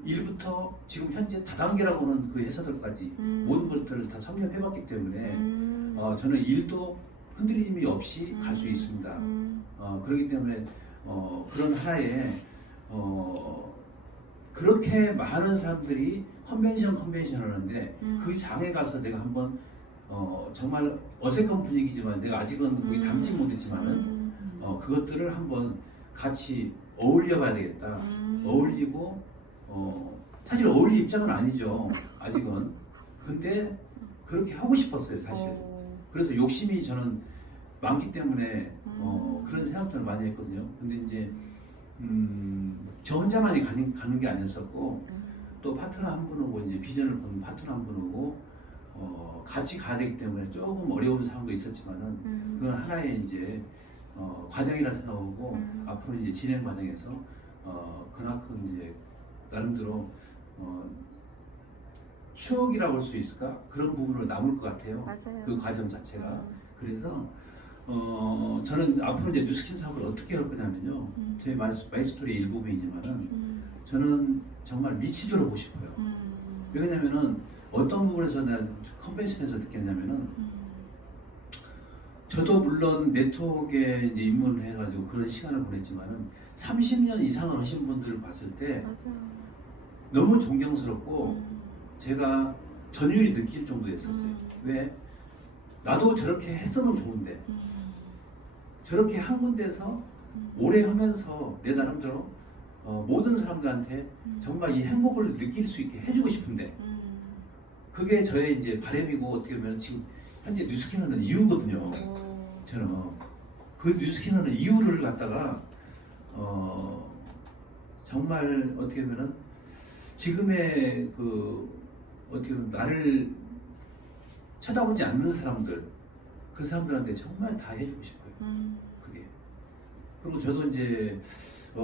1부터 지금 현재 다단계라고 하는 그 회사들까지 모든 것들을 다 섭렵해봤기 때문에 저는 일도 흔들림이 없이 갈 수 있습니다. 그렇기 때문에 그런 하나의 그렇게 많은 사람들이 컨벤션 하는데 그 장에 가서 내가 한번 정말 어색한 분위기지만 내가 아직은 거의 담지 못했지만은 그것들을 한번 같이 어울려 봐야 되겠다. 어울리고 사실 어울릴 입장은 아니죠. 아직은. 근데 그렇게 하고 싶었어요, 사실. 그래서 욕심이 저는 많기 때문에 그런 생각들을 많이 했거든요. 근데 이제 저 혼자만이 가는 게 아니었었고 또 파트너 한 분하고 이제 비전을 보는 파트너 한 분하고 같이 가야 되기 때문에 조금 어려운 상황도 있었지만은 그건 하나의 이제 과정이라 생각하고 앞으로 이제 진행 과정에서 그만큼 이제 나름대로 추억이라고 할 수 있을까 그런 부분으로 남을 것 같아요. 맞아요. 그 과정 자체가. 그래서 저는 앞으로 이제 뉴스킨 사업을 어떻게 할 거냐면요. 제 마이스토리의 일부분이지만은 저는 정말 미치도록 하고 싶어요. 왜냐면은 어떤 부분에서 내가 컨벤션에서 느꼈냐면은 저도 물론 네트워크에 이제 입문을 해가지고 그런 시간을 보냈지만은 30년 이상을 하신 분들을 봤을 때 맞아. 너무 존경스럽고 제가 전율이 느낄 정도였었어요. 왜? 나도 저렇게 했으면 좋은데 저렇게 한 군데서 오래 하면서 내 나름대로 모든 사람들한테 정말 이 행복을 느낄 수 있게 해주고 싶은데 그게 저의 이제 바람이고 어떻게 보면 지금 현재 뉴스캐너는 이유거든요. 저는 그 뉴스캐너는 이유를 갖다가 정말 어떻게 보면은 지금의 어떻게 보면 나를 쳐다보지 않는 사람들, 그 사람들한테 정말 다 해주고 싶어요. 그게. 그리고 저도 이제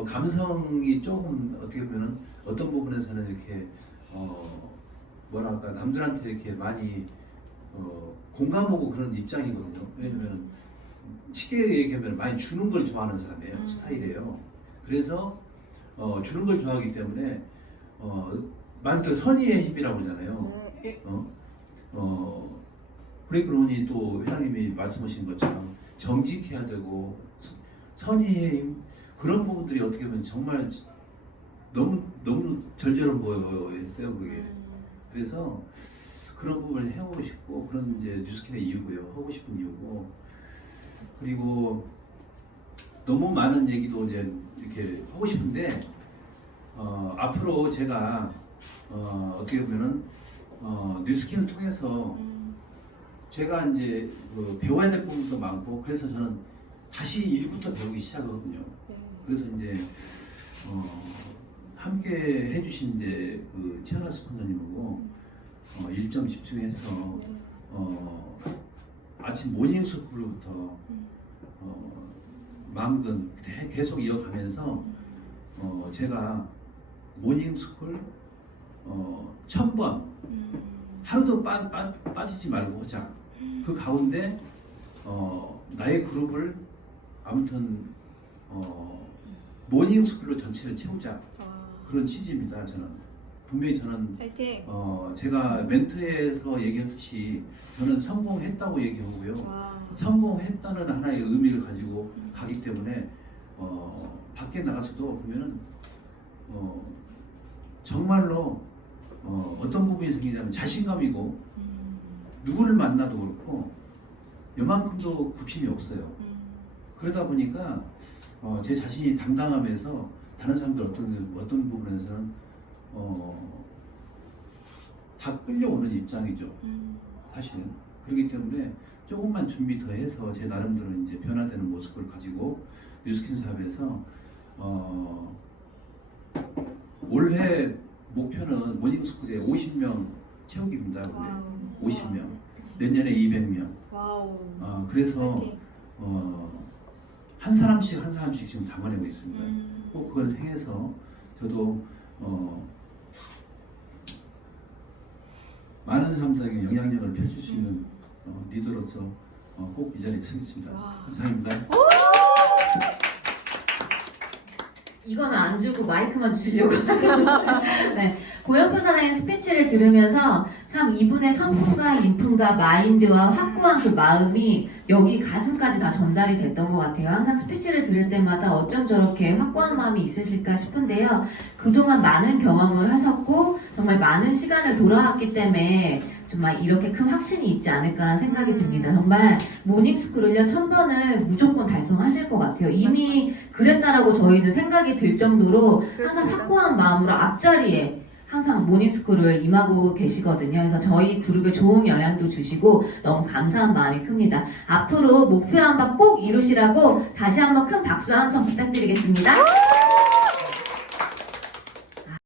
감성이 조금 어떻게 보면은 어떤 부분에서는 이렇게 뭐랄까 남들한테 이렇게 많이 공감하고 그런 입장이거든요. 왜냐면 쉽게 얘기하면 많이 주는 걸 좋아하는 사람이에요. 스타일이에요. 그래서 주는 걸 좋아하기 때문에 많이 또 선의의 힘이라고 그러잖아요. 네. 브레이크론이 또 회장님이 말씀하신 것처럼 정직해야 되고 선의의 힘 그런 부분들이 어떻게 보면 정말 너무 절절한 거였어요 그게. 그래서 그런 부분을 해오고 싶고 그런 이제 뉴스킨의 이유고요. 하고 싶은 이유고 그리고 너무 많은 얘기도 이제 이렇게 하고 싶은데 앞으로 제가 어떻게 보면은 뉴스킨을 통해서 제가 이제 배워야 될 부분도 많고 그래서 저는 다시 일부터 배우기 시작하거든요. 그래서 이제 함께 해주신 이제 치아나 스폰서님하고 일점 집중해서 아침 모닝 스쿨부터 마음껏 계속 이어가면서 제가 모닝 스쿨 1000번 하루도 빠지지 말고 하자. 그 가운데 나의 그룹을 아무튼 모닝 스쿨로 전체를 채우자. 그런 취지입니다. 저는 분명히 저는 파이팅. 제가 멘트에서 얘기했듯이 저는 성공했다고 얘기하고요. 와. 성공했다는 하나의 의미를 가지고 가기 때문에 밖에 나가서도 보면은 정말로 어떤 부분이 생기냐면 자신감이고 누구를 만나도 그렇고 요만큼도 굽심이 없어요. 그러다 보니까 제 자신이 당당하면서 다른 사람들 어떤 부분에서는 다 끌려오는 입장이죠. 사실은 그렇기 때문에 조금만 준비 더 해서 제 나름대로 이제 변화되는 모습을 가지고 뉴스킨 사업에서 올해 목표는 모닝스쿨에 50명 채우기입니다. 원래. 50명. 내년에 200명. 와우. 그래서 파이팅. 한 사람씩 지금 담아내고 있습니다. 꼭 그걸 해서 저도 많은 사람들에게 영향력을 펼칠 수 있는 리더로서 꼭 이 자리에 서겠습니다. 감사합니다. 이거는 안 주고 마이크만 주시려고 하시는 네. 고영표 사장의 스피치를 들으면서 참 이분의 성품과 인품과 마인드와 확고한 그 마음이 여기 가슴까지 다 전달이 됐던 것 같아요. 항상 스피치를 들을 때마다 어쩜 저렇게 확고한 마음이 있으실까 싶은데요. 그동안 많은 경험을 하셨고 정말 많은 시간을 돌아왔기 때문에 정말 이렇게 큰 확신이 있지 않을까라는 생각이 듭니다. 정말 모닝스쿨을요 1000번을 무조건 달성하실 것 같아요. 이미 그랬다라고 저희는 생각이 들 정도로 항상 확고한 마음으로 앞자리에 항상 모닝스쿨을 임하고 계시거든요. 그래서 저희 그룹에 좋은 영향도 주시고 너무 감사한 마음이 큽니다. 앞으로 목표한 바 꼭 이루시라고 다시 한번 큰 박수 한 번 부탁드리겠습니다.